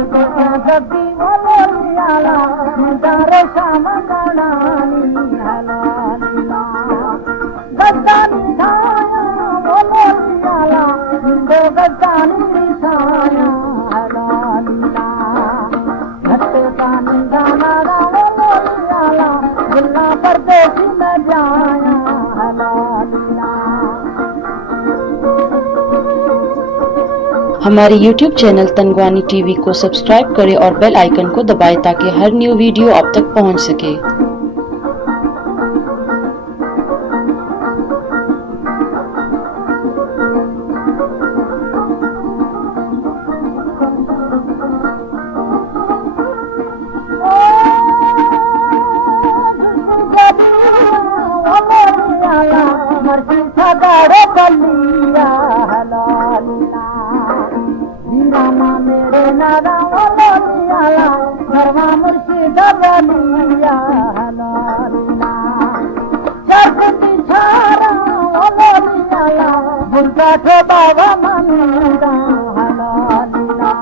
जगती बोलियाला मुदारे श्याम गणानी हलालीला गद्दानी छाया बोलियाला दो गद्दानी छाया हलालीला घट्टे पानी गाना बोलियाला गुल्ला परदेसी न जाया हलालीला। हमारे YouTube चैनल तनगवानी टीवी को सब्सक्राइब करें और बेल आइकन को दबाएं ताकि हर न्यू वीडियो आप तक पहुंच सके। मेरे नारा बोलियाला घरवा मुर्शिद बलिया हलालीला शक्ति छारा बोलियाला बुलका ठो बाबा मंदा हलालीला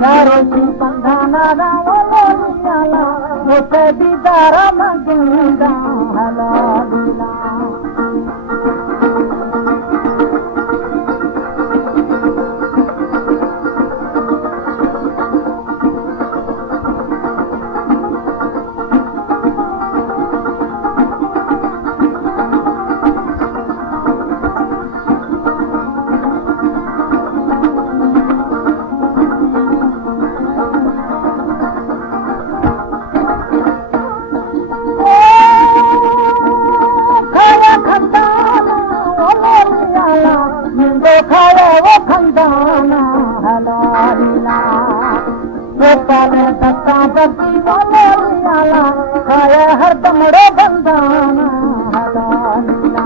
चारोशी पंधाना बोलियाला होते दीदारा मंदा हलालीला। वो खंदाना हलालीला गोपाले दत्ता बत्ती बोलियाला खाए हर दमड़ो बंदाना हलालीला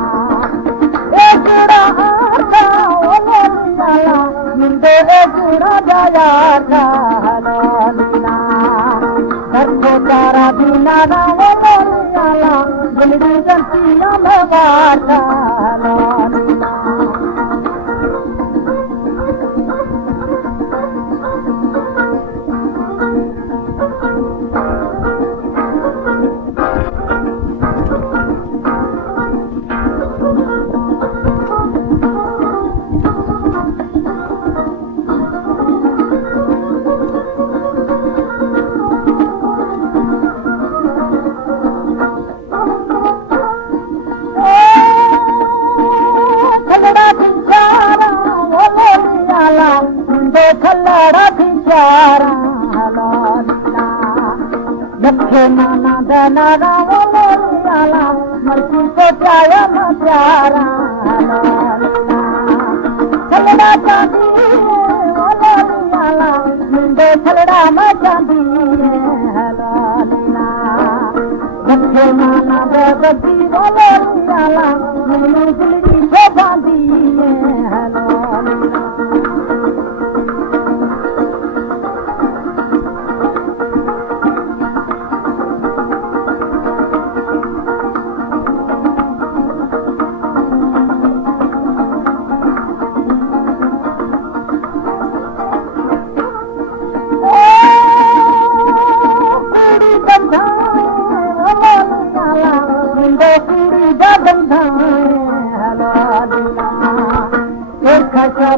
एक जुड़ा आटा बोलियाला मिंदे एक जुड़ा जाया था हलालीला घर तारा बिना बोलियाला गुलड़ी जंतिया में बाटा हलालीला। खल्लाड़ा बिचारा हलालीला लखे नाना दनारा बोलियाला मर्जी को चाया मचारा हलालीला खल्लाड़ा चांदी बोलियाला मुंडे खल्लाड़ा मचांदी हलालीला लखे नाना बदी बोलियाला मुंडे गुलड़ी को बांधी हलालीला।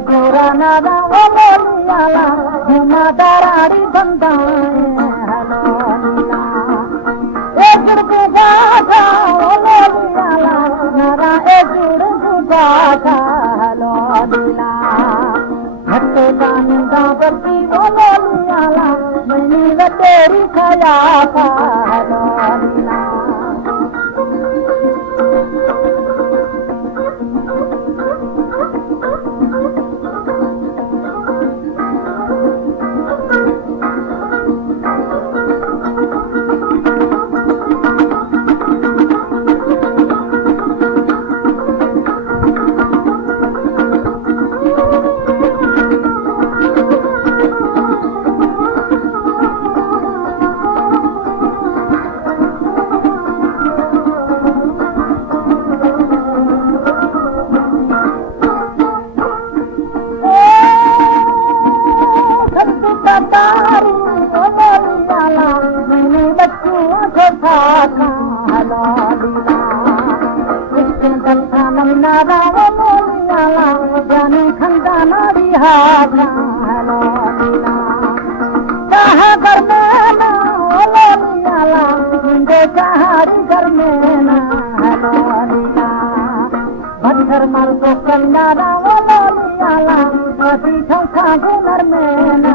पुराना बोलियाला घुमा दराड़ी बंदाए हलालीला एक जुड़ बाजा बोलियाला नारा एक जुड़ बाजा हलालीला घट्टे कानिंदा बत्ती बोलियाला मैंने तेरी खया था हलालीला। जानी बच्चों को साका हलो लीला कृष्ण दत्ता नमना राव मोलियाला जानी खंडा नारी हाका हलो लीला चाह कर में हलो लीला मुंडे चाहारी कर में ना हलो लीला भट्टर मर को कन्या राव मोलियाला अभी ठोका गुनर में ना